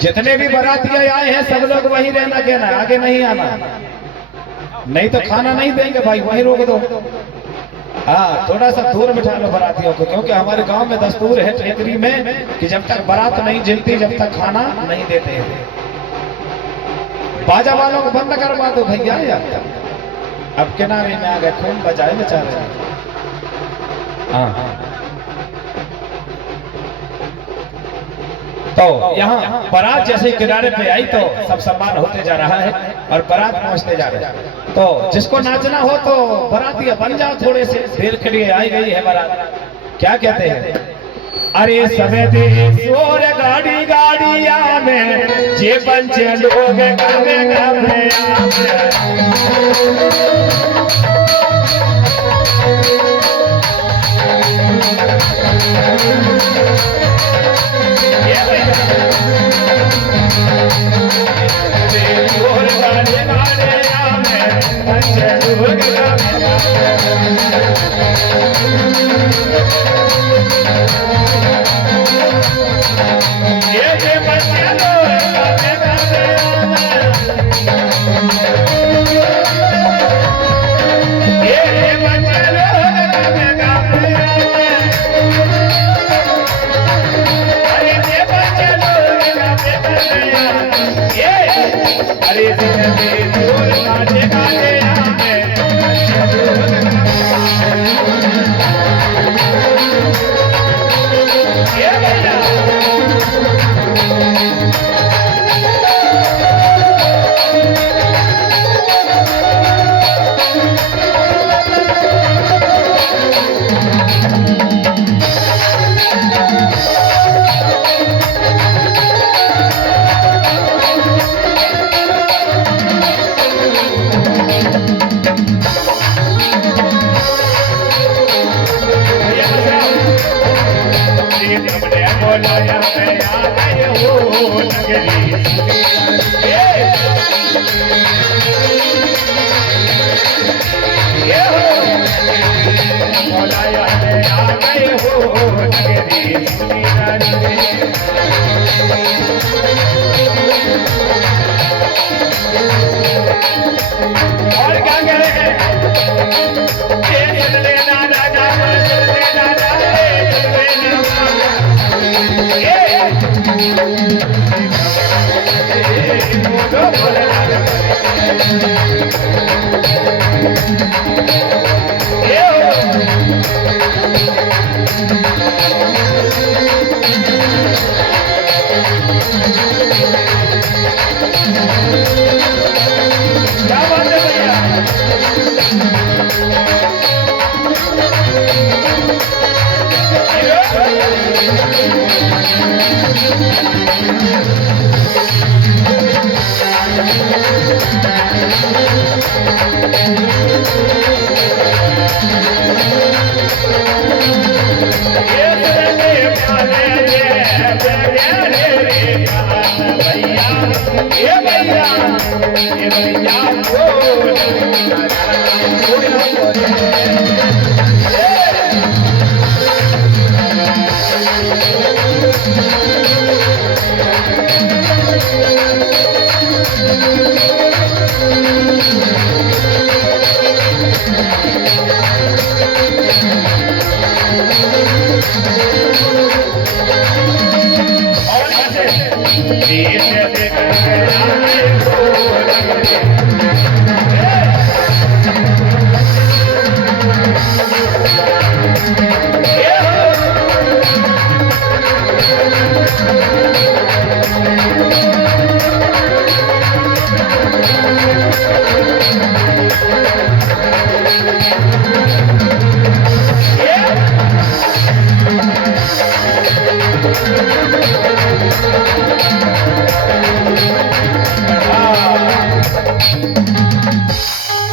जितने भी बाराती आए हैं सब लोग वहीं रहना कहना, आगे नहीं आना, नहीं तो खाना नहीं देंगे भाई, वहीं रोक दो। हाँ, थोड़ा सा दूर बिठा लो बारातियों को, क्योंकि हमारे गांव में दस्तूर है टेकरी में कि जब तक बारात नहीं जिलती जब तक खाना नहीं देते हैं। बाजा वालों को बंद करवा दो भैया यार, अब किनारे में आ गए, खून बजाए बेचारे। हाँ, तो यहाँ बारात जैसे किनारे पे आई तो सब सम्मान होते जा रहा है और बारात पहुंचते जा रहे हैं। तो जिसको नाचना हो तो बाराती बन जाओ, थोड़े से देर के लिए आई गई है बारात। क्या कहते हैं? अरे सवेदे सोर गाड़ी गाड़िया में जे पंचे लोग गावे गावे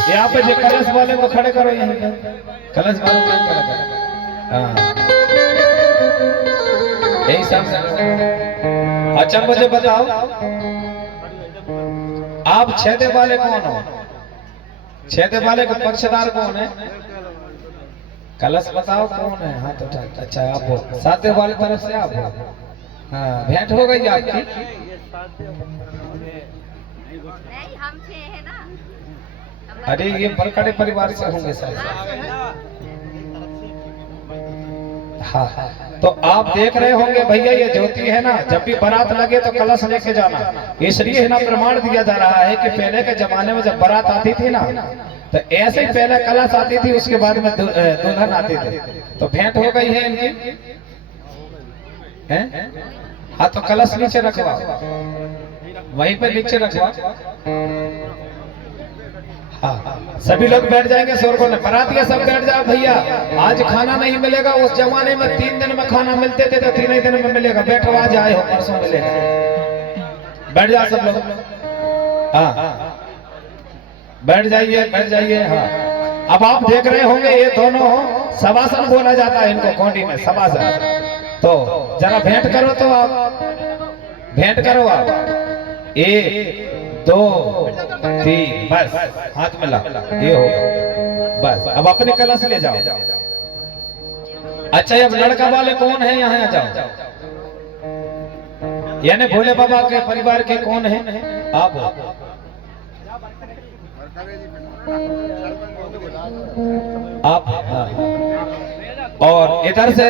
यहाँ पे जो कलश वाले को खड़े करो, यहाँ पे कलश वाले को खड़े करो। हाँ, यही सब अच्छा मुझे बताओ, आप छेदे वाले कौन हो? छेदे वाले के पक्षदार कौन है? कलश बताओ कौन है? हाँ तो ठीक। अच्छा आप हो सादे वाले तरफ से आप हो। हाँ भेंट हो गई आपकी? नहीं हम छह है ना। अरे ये बरकड़े परिवार से होंगे सर। हाँ तो आप देख रहे होंगे भैया, ये ज्योति है ना, जब भी बारात लगे तो कलश लेके जाना। इसलिए है ना प्रमाण दिया जा रहा है कि पहले के जमाने में जब बारात आती थी ना, तो ऐसे ही पहले कलश आती थी, उसके बाद में दुल्हन आती थी। तो भेंट हो गई है इनकी हैं? हाँ तो कलश नीचे रखवा, वहीं पे नीचे रखवा। हाँ सभी लोग बैठ जाएंगे। शोरगुल ने बरातिया सब बैठ जाओ भैया। आज खाना नहीं मिलेगा, उस जमाने में 3 दिन में खाना मिलते थे, तो 3 ही दिन में मिलेगा। बैठो आज आए हो, परसों मिलेगा। बैठ जाओ सब लोग। हाँ बैठ जाइए, बैठ जाइए। हाँ अब आप देख रहे होंगे ये दोनों सवासन बोला जाता है इनको कोंडी में, सवासन। तो जरा भेंट करो, तो आप भेंट करो। आप 1 2 3 बस हाथ मिला, ये हो बस। अब अपने कलश ले जाओ। अच्छा अब लड़का वाले कौन है? यहाँ आ जाओ। यानी भोले बाबा के परिवार के कौन है? आप हो। आप हाँ। और इधर से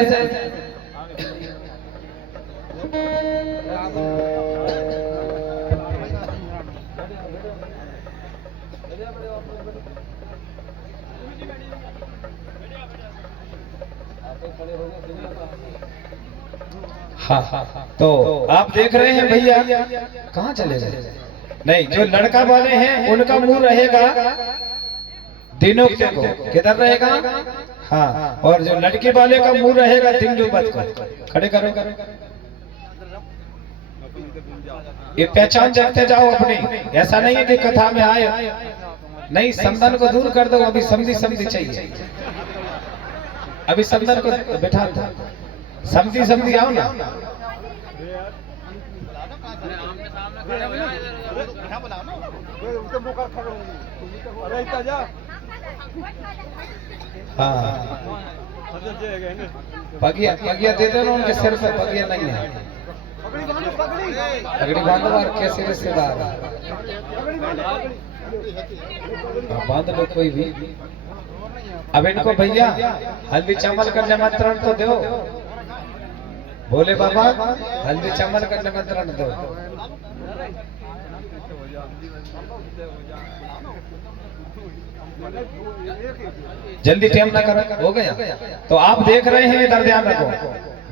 हाँ तो आप देख रहे हैं भैया, कहाँ चले गए? नहीं, जो लड़का वाले हैं उनका मुंह रहेगा दिनों को, किधर रहेगा? हाँ और जो लड़की वाले का मुंह रहेगा दिंडू बद को। खड़े करो। ये पहचान रखते जाओ अपनी। ऐसा नहीं है कि कथा में आए, नहीं संबंध को दूर कर दो। अभी समझी चाहिए, अभी संबंध को बैठा दो। समझी आओ ना। हाँ पगिया दे दो ना उनके सिर पे। पगिया नहीं है, पगड़ी बांधो। और कैसे रिश्तेदार बांध लो कोई भी। अब इनको भैया हल्दी चमल का निमंत्रण तो दो। भोले बाबा हल्दी चमल का निमंत्रण दो। जल्दी टाइम ना करो, हो गया। तो आप देख रहे हैं, इधर ध्यान रखो।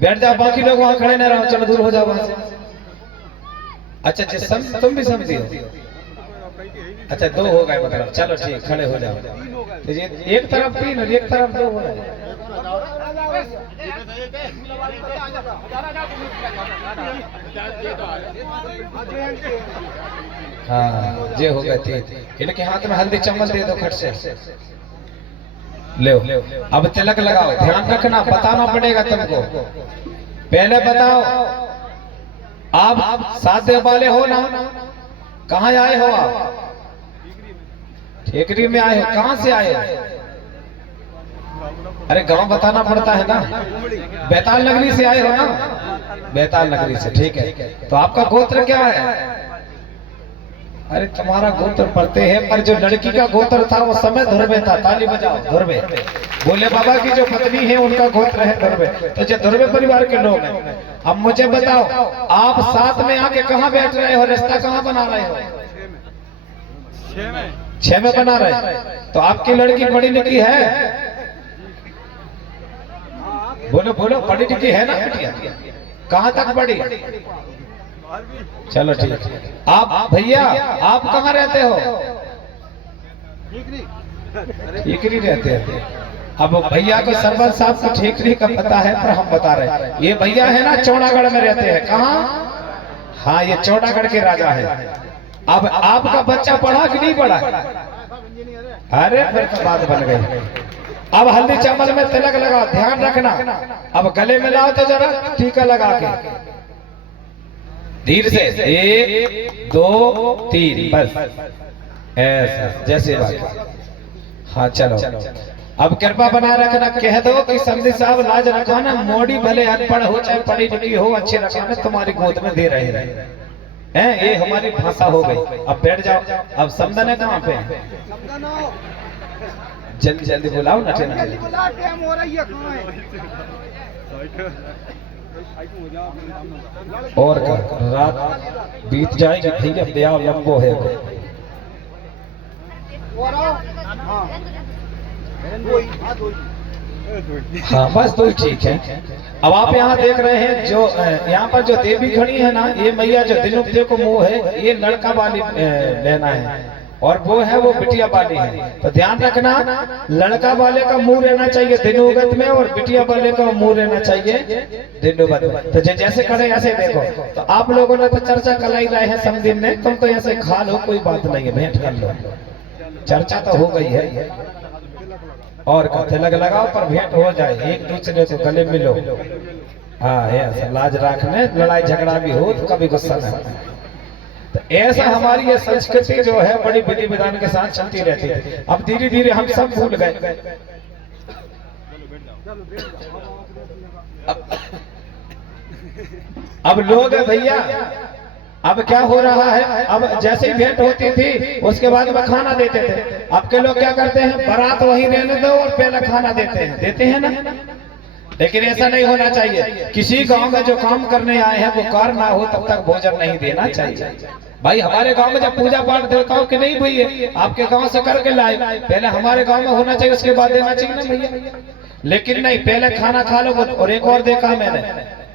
बैठ जाओ, बाकी लोग वहां खड़े न रहो। चलो दूर हो जाओ वहां से। अच्छा तुम भी समझी हो? अच्छा 2 हो गए मतलब। चलो ठीक, खड़े हो जाओ। तो ये एक तरफ 3 और एक तरफ 2 हो रहा है। हाँ ये हो गए 3। इनके हाथ में हल्दी चम्मच दे दो खट से। ले अब तिलक लगाओ। ध्यान रखना, बताना पड़ेगा तुमको। पहले बताओ, आप सादे वाले हो ना? कहाँ आए हो आप? ठेकरी में आए हो। कहाँ से आए हो? अरे गांव बताना पड़ता है ना। बैताल नगरी से आए हो ना? बैताल नगरी से, ठीक है। तो आपका गोत्र क्या है? अरे तुम्हारा गोत्र पढ़ते हैं, पर जो लड़की का गोत्र था वो समय धुर्वे था। ताली बजाओ। धुर्वे भोले बाबा की जो पत्नी है उनका गोत्र है धुर्वे। तो जो धुर्वे परिवार के लोग हैं, अब मुझे बताओ, आप साथ में आके कहाँ बैठ रहे हो? रिश्ता कहाँ बना रहे हो? 6 में बना रहे। तो आपकी लड़की पढ़ी लिखी है? बोलो पढ़ी लिखी है ना बिटिया? कहाँ तक पढ़ी? चलो ठीक है। आप भैया आप कहाँ रहते हो? ठीकरी रहते हैं। अब भैया को सरपंच साहब को ठीकरी का पता है, पर हम बता रहे हैं। ये भैया है ना चौड़ागढ़ में रहते हैं। कहाँ? हाँ ये चौड़ागढ़ के राजा है। अब आपका बच्चा पढ़ा कि नहीं पढ़ा? अरे फिर तो बात बन गई। अब हल्दी चम्मच में तिलक लगाओ। ध्यान रखना, अब गले में लाओ तो जरा टीका लगा के। धीरे से 1 2 3 बस ऐसा जैसे बात। हाँ चलो अब कृपा बनाए रखना, कह दो कि समझी साहब लाज रखवाना, मोड़ी भले अनपढ़ हो चाहे पढ़ी लिखी हो, अच्छे रखवाना तुम्हारी गोद में दे रहे हैं। ये हमारी भाषा हो गई। अब बैठ जाओ। अब समझन है कहाँ पे? जल्दी जल्दी बुलाओ ना, और रात बीत जाएगी भैया, ब्याह लंबो है। हाँ बस तो ठीक है। अब आप यहाँ देख रहे हैं जो यहाँ पर जो देवी खड़ी है ना, ये मैया जो दिनुक्तियों को मुंह है, ये लड़का वाली लेना है और वो है वो बिटिया वाली है। तो ध्यान रखना, लड़का वाले का मुंह रहना चाहिए दिनुगत में और बिटिया वाले का मुंह रहना चाहिए दिनुगत में। तो जैसे खड़े ऐसे देखो। तो आप लोगों ने तो चर्चा कराई रहे हैं समदिन ने, तुम तो ऐसे खा लो, कोई बात नहीं है, भेंट कर लो, चर्चा तो हो गई है। और तिलक लगाओ पर भेंट हो जाए, एक दूसरे को गले मिलो। हाँ ऐसा लाज रखने, लड़ाई झगड़ा भी हो तो कभी गुस्सा न। तो ऐसा हमारी ये संस्कृति जो है बड़ी विधि विधान के साथ चलती रहती है। अब धीरे धीरे हम सब भूल गए। अब लोग भैया, अब क्या हो रहा है, अब जैसे ही भेंट होती थी उसके बाद में खाना देते थे। अब के लोग क्या करते हैं, बारात वही रहने दो और पहले खाना देते हैं ना। लेकिन ऐसा नहीं होना चाहिए। किसी गांव में जो काम करने आए हैं वो कार ना हो तब तक भोजन नहीं देना चाहिए। भाई हमारे गांव में जब पूजा पाठ देवताओं की नहीं हुई है, आपके गांव से करके लाए, पहले हमारे गांव में होना चाहिए, उसके बाद देना चाहिए ना भैया। लेकिन नहीं, पहले खाना खा लो। और एक और देखा मैंने,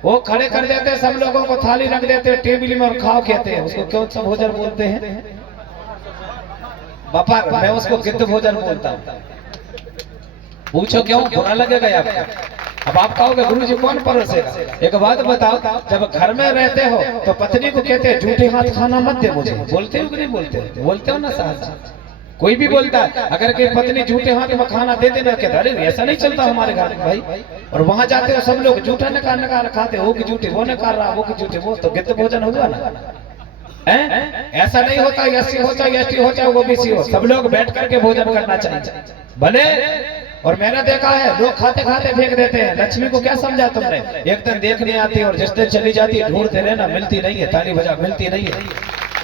वो खड़े कर देते हैं सब लोगों को, थाली रख देते हैं टेबल में और खाओ कहते हैं। उसको क्यों सब भोजन बोलते हैं बापा? मैं उसको गिद्ध भोजन बोलता हूँ। पूछो क्यों, बुरा लगेगा आपको? अब आप कहोगे गुरुजी कौन परोसेगा? एक बात बताओ, जब घर में रहते हो तो पत्नी को कहते हैं झूठे हाथ खाना मत दे मुझे, बोलते हो कि नहीं बोलते? बोलते हो ना साहब, कोई भी बोलता है। अगर कोई पत्नी झूठे हाथ में खाना दे देना, कहते अरे ऐसा नहीं चलता हमारे घर में भाई। और वहां जाते हो सब लोग झूठा नकार खाते, वो की झूठी वो नकार रहा, वो की झूठी वो, तो गिद्ध भोजन होगा ना। ऐसा नहीं होता, एससी हो चाहे एसटी हो चाहे ओबीसी हो, सब लोग बैठ करके भोजन करना चाहिए भले। और मैंने देखा है लोग खाते खाते फेंक देते हैं। लक्ष्मी को क्या समझा तुमने? एक दिन देखने आती है और जिस दिन चली जाती है ढूंढते रहना, मिलती नहीं है, ताली बजा मिलती नहीं है।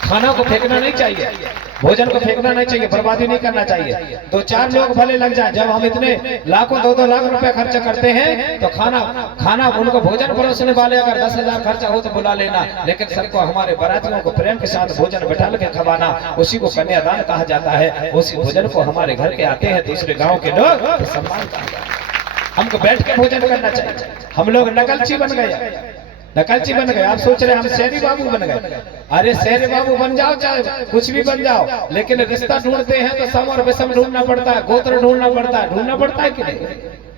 खाना को फेंकना नहीं चाहिए, भोजन को फेंकना नहीं चाहिए, बर्बादी नहीं करना चाहिए। 2-4 लोग भले लग जाए, जब हम इतने लाखों 2-2 लाख रुपए खर्च करते हैं तो खाना उनको भोजन परोसने वाले अगर 10,000 खर्चा हो तो बुला लेना, लेकिन सबको हमारे बारातियों को प्रेम के साथ भोजन बैठा के खवाना, उसी को कन्यादान कहा जाता है। उसी भोजन को हमारे घर के आते हैं दूसरे गाँव के लोग तो सम्मान कहा जाता है। हमको बैठ के भोजन करना चाहिए। हम लोग नकलची बन गए, नकलची बन गए। आप सोच रहे हम शहरी बाबू बन गए। अरे शहरी बाबू बन जाओ चाहे कुछ भी बन जाओ, लेकिन रिश्ता ढूंढते हैं तो सम और विषम ढूंढना पड़ता है, गोत्र ढूंढना पड़ता है। ढूंढना पड़ता है कि नहीं?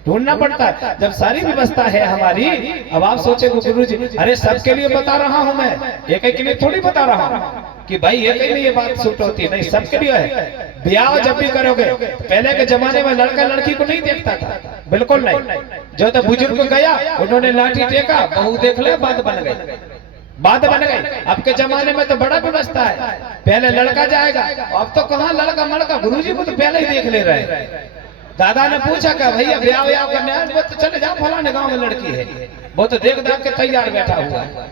ढूंढना पड़ता है। जब सारी व्यवस्था है हमारी, अब आप सोचे गुरुजी अरे सबके लिए बता रहा हूं मैं, एक के लिए थोड़ी बता रहा हूं कि भाई एक ही ये बात सूट होती है, नहीं सबके लिए है। ब्याह जब भी करोगे, पहले के जमाने में लड़का लड़की को नहीं देखता था, बिल्कुल नहीं। जो तो बुजुर्ग गया, उन्होंने लाठी टेका, बहू देख ले, बात बन गई, बात बन गई। अब के जमाने में तो बड़ा व्यवस्था है, पहले लड़का जाएगा, अब तो कहाँ लड़का मड़का, गुरुजी को तो पहले ही देख ले रहे। दादा ने पूछा क्या भैया ब्याह करने आए? वो तो चले जाओ फलाने गांव में लड़की है, वो तो देख दाख के तैयार बैठा हुआ है।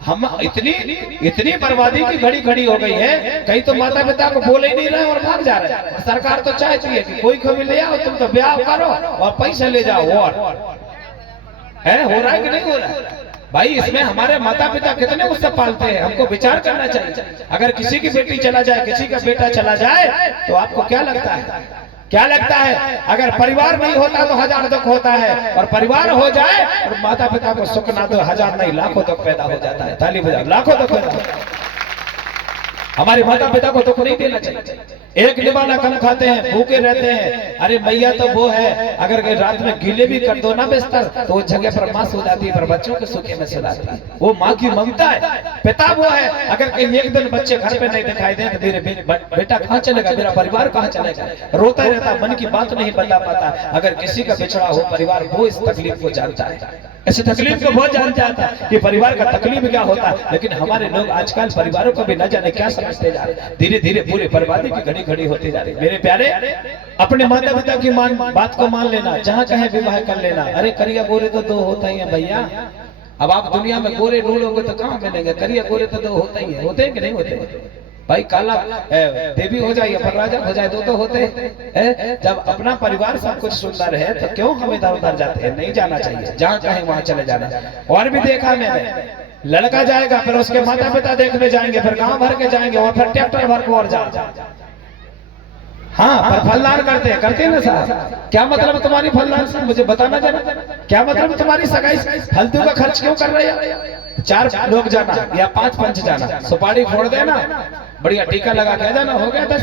हम इतनी बर्बादी की घड़ी खड़ी हो गई है, कहीं तो माता पिता को बोल ही नहीं रहे और भाग जा रहे हैं। सरकार तो चाहती है कि कोई खबर ले आओ, तुम तो ब्याह करो और पैसे ले जाओ। और हो रहा है कि नहीं हो रहा है भाई? इसमें हमारे माता पिता कितने उससे पालते हैं, हमको विचार करना चाहिए। अगर किसी की बेटी चला जाए, किसी का बेटा चला जाए, तो आपको क्या लगता है? क्या लगता है? अगर परिवार नहीं होता तो 1000 दुख होता है, और परिवार हो जाए और माता पिता को सुख ना तो 1000 नहीं लाखों दुख पैदा हो जाता है। ताली बजा, लाखों दुख पैदा होता है। हमारे माता पिता को दुख नहीं देना चाहिए। एक निवाला कम खाते हैं, भूखे रहते हैं। अरे मैया तो वो है, अगर रात में गीले भी कर दो ना बिस्तर तो उस जगह पर मां सो जाती है, पर बच्चों के सूखे में सुलाती है। वो माँ की ममता है। पिता वो है, अगर कहीं एक दिन बच्चे घर पे नहीं दिखाई दे तो मेरे बेटा कहाँ चलेगा, मेरा परिवार कहाँ चलेगा? रोता रहता, मन की बात नहीं बता पाता। अगर किसी का बिछड़ा हो परिवार, वो इस तकलीफ को जानता है। ऐसे तकलीफ को बहुत जान जाता है कि परिवार का तकलीफ क्या होता है, लेकिन हमारे लोग आजकल परिवारों को भी न जाने क्या समझते जा रहे हैं। धीरे धीरे पूरी बर्बादी की घड़ी खड़ी होती जा रही है। मेरे प्यारे, अपने माता पिता की बात को मान लेना, जहाँ कहे विवाह कर लेना। अरे करिया गोरे तो दो होता ही है भैया। अब आप दुनिया में गोरे ढूंढोगे तो कहाँ मिलेंगे? करिया गोरे तो दो होता ही है। होते हैं कि नहीं होते भाई? काला देवी हो जाए या राजा हो जाए, दो तो होते हैं। जब अपना परिवार सब कुछ सुंदर है तो क्यों हम इधर उधर जाते हैं? नहीं जाना चाहिए, जहाँ कहें वहां चले जाना। और भी देखा मैंने, लड़का जाएगा फिर उसके माता पिता देखने जाएंगे, फिर गांव भर के जाएंगे और फिर ट्रैक्टर भर को और जाएंगे। हाँ, पर फलदार करते हैं ना साहब। क्या मतलब तुम्हारी फलदार से? मुझे बताना जरा, क्या मतलब तुम्हारी सगाई? फालतू का खर्च क्यों कर रहे हैं? 4 लोग जाना या 5 पंच जाना, सुपारी फोड़ देना, बढ़िया टीका लगा के जाना, हो गया 10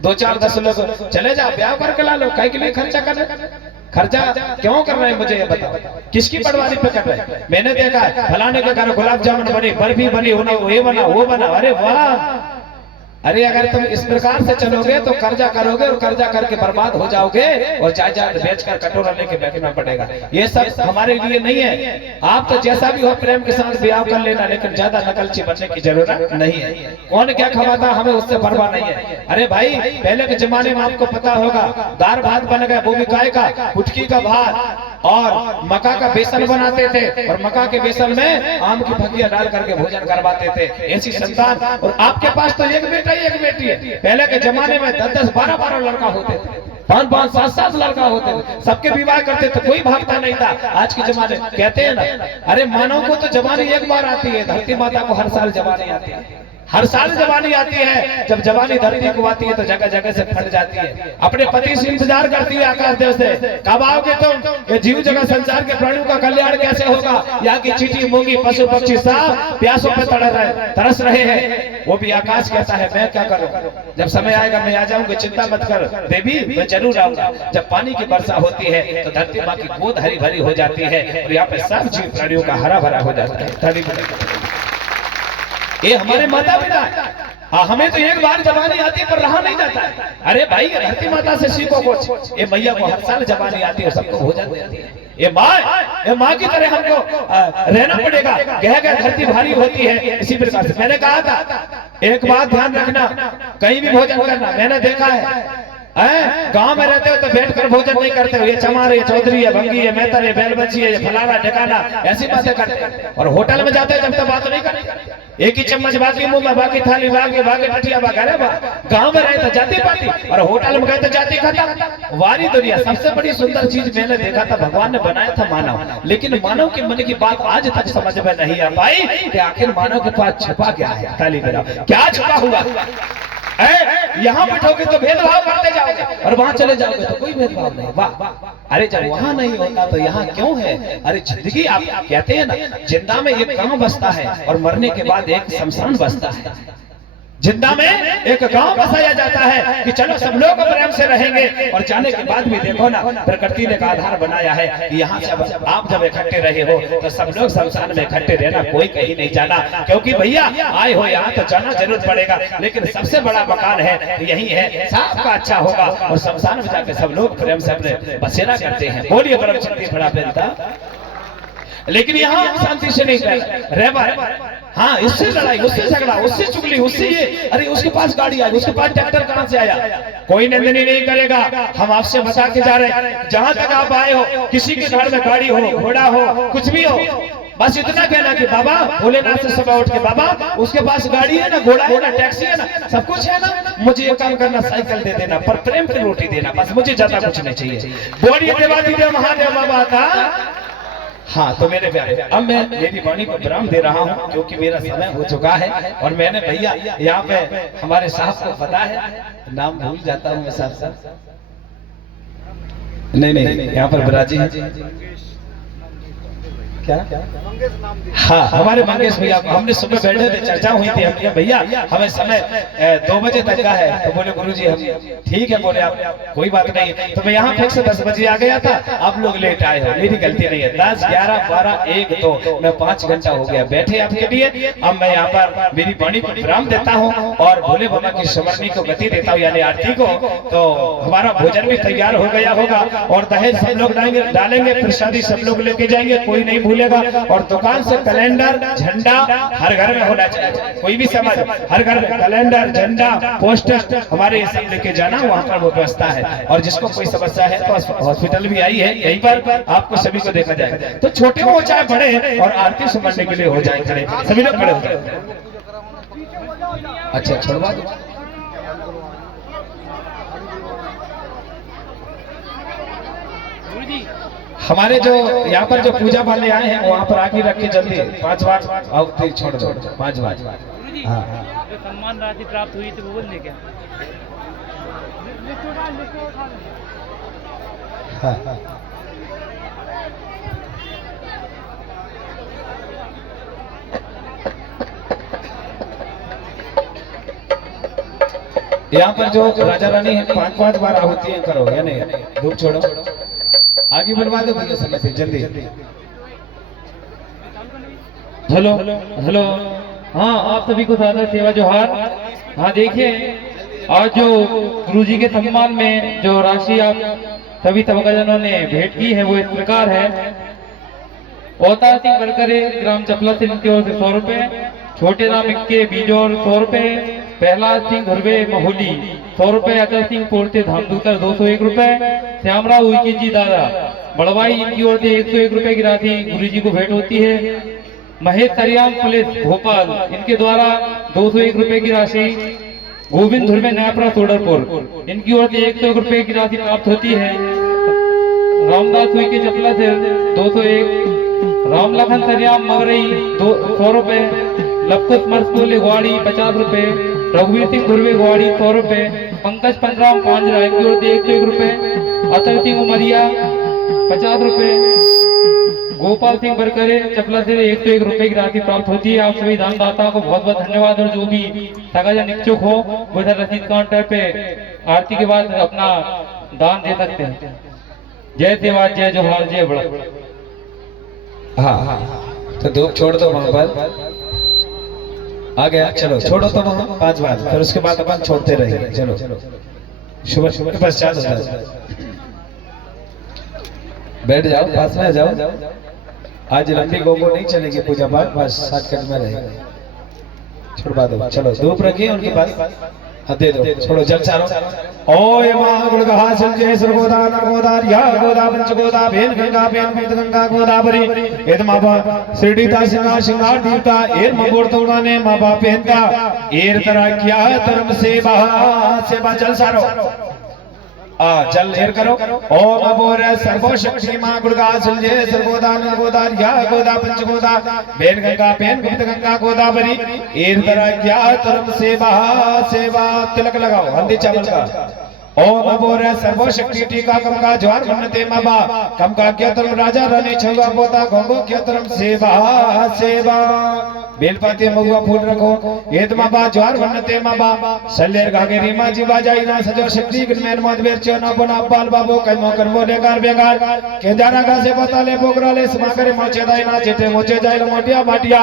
2 4 10 लोग चले जाओ, ब्याह करके ला लो। काय के लिए खर्चा कर रहे? खर्चा क्यों कर रहे हैं मुझे ये बताओ? किसकी पटवारी पे कर रहे हैं? मैंने देखा है फलाने के घर गुलाब जामुन बनी, बर्फी बनी, ये बना वो बना। अरे वाह! अरे अगर तुम इस प्रकार से चलोगे तो कर्जा करोगे और कर्जा करके बर्बाद हो जाओगे और जायदाद बेचकर कटोरा लेके बैठना पड़ेगा। ये सब हमारे लिए नहीं है। आप तो जैसा भी हो प्रेम के साथ ब्याह कर लेना, लेकिन ज्यादा नकलची बनने की जरूरत नहीं है। कौन क्या खवाता हमें उससे परवाह नहीं है। अरे भाई, पहले के जमाने में आपको पता होगा, दाल भात बन गया, वो भी काय का, कुटकी का भात और मक्का का बेसन बनाते थे, और मक्का के बेसन में आम की फकिया डाल करके भोजन करवाते थे। ऐसी संतान, और आपके पास तो एक बेटा एक बेटी है। पहले के जमाने में 10 12 12 लड़का होते थे, 5 5 7 7 लड़का होते थे, सबके विवाह करते थे, कोई भागता नहीं था। आज के जमाने कहते हैं ना, अरे मानव को तो जवानी एक बार आती है, धरती माता को हर साल जवानी आती है। हर साल जवानी आती है। जब जवानी धरती को आती है तो जगह जगह से फट जाती है। अपने पति से इंतजार करती है आकाश देव से, कब आओगे तुम? ये जीव जगह संसार के प्राणियों का कल्याण कैसे होगा? यहाँ की चींटी मूंगी पशु पक्षी सब प्यासों पे तरस रहे हैं। वो भी आकाश कहता है मैं क्या करूं? जब समय आएगा मैं आ जाऊंगा, चिंता मत कर देवी, मैं जरूर आऊंगा। जब पानी की वर्षा होती है तो धरती माँ की गोद हरी भरी हो जाती है और यहाँ पे सब जीव प्राणियों का हरा भरा हो जाता है। ये हमारे माता पिता है। हाँ, हमें तो एक बार जवानी आती है पर रहा नहीं जाता है। अरे भाई, धरती माता से सीखो कुछ। ये मैया को हर साल जवानी आती है, सबको भोजन देती है। ये माँ की तरह हमको रहना पड़ेगा। गह गह धरती भारी होती है। इसी प्रकार से मैंने कहा था, एक बात ध्यान रखना, कहीं भी भोजन करना। मैंने देखा है गांव में रहते हो तो बैठकर भोजन नहीं करते हो। ये चमार, ये चौधरी, ये भंगी, ये मेहतर, ये बैलबच्ची, ये फलाना ठिकाना, ऐसी बातें करते हैं। और होटल में जाते हैं जब तक बात नहीं करते, एक ही चम्मच बाकी मुंह में, बाकी थाली बाकी टटिया बाकी। अरे वाह! गांव में रहे तो जाती पाती और होटल में गए तो जाती खत्म। वारी दुनिया। सबसे बड़ी सुंदर चीज मैंने देखा था, भगवान ने बनाया था मानव, लेकिन मानव के मन की बात आज तक समझ में नहीं आ पाई कि आखिर मानव के पास छुपा क्या है। ताली बजाओ, क्या छुपा हुआ? यहाँ बैठोगे तो भेदभाव करते जाओगे और वहां चले जाओगे तो कोई भेदभाव नहीं। वाह! अरे जब वहां नहीं होता तो यहाँ क्यों है? अरे जिंदगी, आप कहते हैं ना, जिंदा में एक गांव बसता है और मरने के बाद एक शमशान बसता है। जिंदा में एक गांव बसाया जाता है कि चलो सब लोग प्रेम से रहेंगे, और जाने के बाद भी देखो ना, प्रकृति ने एक आधार बनाया है कि यहाँ से आप जब इकट्ठे रहे हो तो सब लोग शमशान में इकट्ठे रहना, कोई कहीं नहीं जाना। क्योंकि भैया आए हो यहाँ तो जाना जरूर पड़ेगा, लेकिन सबसे बड़ा मकान है यही है, सबका अच्छा होगा। और शमशान में जाकर सब लोग प्रेम से अपने बसेरा करते हैं। बोलिए परम शक्ति बड़ा बेनता। लेकिन यहाँ शांति से नहीं रह। हाँ, इससे लड़ाई, उससे झगड़ा, उससे चुगली, उससे ये, अरे उसके पास गाड़ी आई, उसके पास ट्रैक्टर कहाँ से आया? कोई निंदनी नहीं करेगा। हम आपसे बता के जा रहे हैं, जहाँ तक आप आए हो, किसी के घर में गाड़ी हो, घोड़ा हो, कुछ भी हो, बस इतना कहना कि बाबा भोलेनाथ से सुबह उठ के, बाबा उसके पास गाड़ी है ना, घोड़ा है ना, टैक्सी है ना, सब कुछ है ना, मुझे ये काम करना, साइकिल दे देना, पर प्रेम की रोटी देना, बस मुझे ज्यादा कुछ नहीं चाहिए। बोलिए देवादिदेव महादेव बाबा का। हाँ, तो मेरे प्यारे, अब मैं मेरी वाणी को विराम दे रहा हूँ क्योंकि मेरा समय हो चुका है। और मैंने भैया यहाँ पे हमारे साहब को पता है, नाम भूल जाता हूँ मैं साहब। नहीं, यहाँ पर विराजी है क्या? हाँ, हमारे मंगेश भैया, हमने सुबह बैठे थे, चर्चा हुई थी, हम भैया हमें समय 2 बजे तक का है। तो बोले गुरुजी हम ठीक है, बोले आप कोई बात नहीं। तो मैं यहाँ फिक्स 10 बजे आ गया था, आप लोग लेट आए हो, मेरी गलती नहीं है। 10 11 12 1 2 मैं 5 घंटा हो गया बैठे आपके लिए। अब मैं यहाँ पर मेरी वाणी को विराम देता हूँ और भोले बाबा की स्मरणी को गति देता हूँ, यानी आरती को। तो हमारा भोजन भी तैयार हो गया होगा और दहेज सब लोग डालेंगे, प्रसादी सब लोग लेके जाएंगे, कोई नहीं भूल खुलेगा। और दुकान से कैलेंडर झंडा हर घर में होना चाहिए। कोई भी समाज हर घर में कैलेंडर झंडा पोस्टर हमारे सब लेके जाना, वहाँ पर वो व्यवस्था है। और जिसको कोई समस्या है तो हॉस्पिटल भी आई है, यहीं पर आपको सभी को देखा जाएगा। तो छोटे हो चाहे बड़े, और आरती सुनने के लिए हो जाए खड़े, सभी लोग खड़े हो जाए। अच्छा छोड़वा दो। हमारे जो यहाँ पर जो पूजा वाले आए हैं वहाँ पर आके रख के जल्दी 5 बार आओ, छोड़ दो 5 बार। हाँ जो सम्मान राशि प्राप्त हुई थी वो बोल दे क्या? हाँ यहाँ पर जो राजा रानी है 5-5 बार आहुति करो, या नहीं? धूप छोड़ो, आगे बढ़वा दो भैया समय से जल्दी। हेलो हेलो, हाँ आप सभी को सादर सेवा जोहार। हाँ देखिए, आज जो गुरुजी के सम्मान में जो राशि आप सभी तबकाजनों ने भेंट की है वो इस प्रकार है। अवतार सिंह बरकरे ग्राम चपला सिंह की ओर से 100 रुपए, छोटे राम इक्के बीजोर 100 रुपए, प्रहलाद सिंह धुर्वे महोली 100 रुपए, अजय सिंह पोर्ते धामदूतर 201 रुपए, श्यामराव उइकी जी दादा बड़वाई इनकी ओर से 101 रुपए की राशि गुरु जी को भेंट होती है। महेश सरियाम पुलिस भोपाल इनके द्वारा 201 रुपए की राशि, गोविंद धुर्वे नयापरा सोडरपुर इनकी ओर से 101 रुपए की राशि प्राप्त होती है। रामदास उइके चपला से 201, रामलखन सरियाम मगरई 100 रुपए, लपकुश मरसपुले ग्वाड़ी 50 रुपए, रघुवीर सिंह धुर्वे ग्वाड़ी 100 रुपए, पंकज पंजराम पांजरा इनकी ओर से 101 रुपए, अतर सिंह उमरिया 50 रुपए, गोपाल सिंह बरकरे चपला से 101 रुपए की राशि प्राप्त होती है। आप सभी दानदाताओं को बहुत बहुत धन्यवाद। और जो भी सगाजन इच्छुक हो वो इधर रसीद काउंटर पे आरती के बाद अपना दान दे सकते हैं। जय सेवा, जय जोहार, जय बड़ा। हाँ तो धूप छोड़ दो वहां पर, आ गया, चलो छोड़ो तो वहां 5 बार, फिर उसके बाद अपन छोड़ते रहेंगे। चलो शुभ शुभ के पश्चात बैठ जाओ, पास में जाओ। आज लंबी गोगो नहीं चलेगी पूजा पाठ, बस शॉर्टकट में रहेगा। छुड़वा दो, चलो धूप रखिए उनके पास, दे दो, छोड़ो जल चारो। ओय मां गुणगहा संजय सर्वोदा नर्मोदार या गोदा पंचगोदा भेन गंगा भेन पवित्र गंगा गोदावरी एदमा बा श्रीडीता सिंहा सिंगार दीवता एर मबोर तोड़ा ने मां बाप पेनता एर तरह किया धर्म सेवा जल सारो जल एर करो। ओम अबोर सर्वशक्ति मां गुणगा संजय सर्वोदा नर्मोदार या गोदा पंचगोदा भेन गंगा भेन पवित्र गंगा गोदावरी एर तरह किया धर्म सेवा तिलक लगाओ हल्दी चावल का। ओम अबोर सर्वशक्ति टीका कम का ज्वार मन्नते माबा कम का क्या तरम राजा रानी छुआ पोता गोगो क्या तरम सेवा बेलपाती मगुआ फूल रखो एत माबा ज्वार मन्नते माबा सल्लेर गागे रीमा जी बाजाई ना सजो शक्ति गनमेन मदवेर चोना बना बाल बाबू कइमो करमो लेगार बेगार केदारा का से बताले बोगराले समा करे मोचे दाई ना जेते मोचे जाई मोटिया माटिया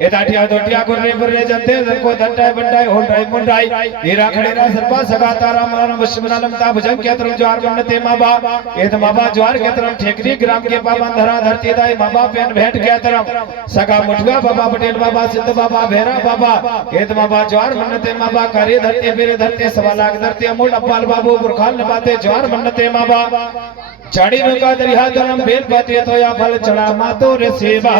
ए दाटिया दोटिया गुर्रे गुर्रे जनते को दंटाई बंटाई होल राई मुंडाई हीरा खड़ेरा सरपा सगा तारा मारा लमता भुजंग के तरफ ज्वार मन्नते माबा एत माबा ज्वार के तरफ ठेकरी ग्राम के पावन धरा धरती दाई माबा पेन भेंट के तरफ सगा मुठुआ बाबा पटेल बाबा सिद्ध बाबा भैरा बाबा एत माबा ज्वार मन्नते माबा करे धरती बेरे धरती सवा लाख धरती अमूल अब्बाल बाबू बुरखाल नबाते ज्वार मन्नते माबा चाड़ी रुका दरिया दरम बेल पाते तो या फल चढ़ा मातो रे सेवा।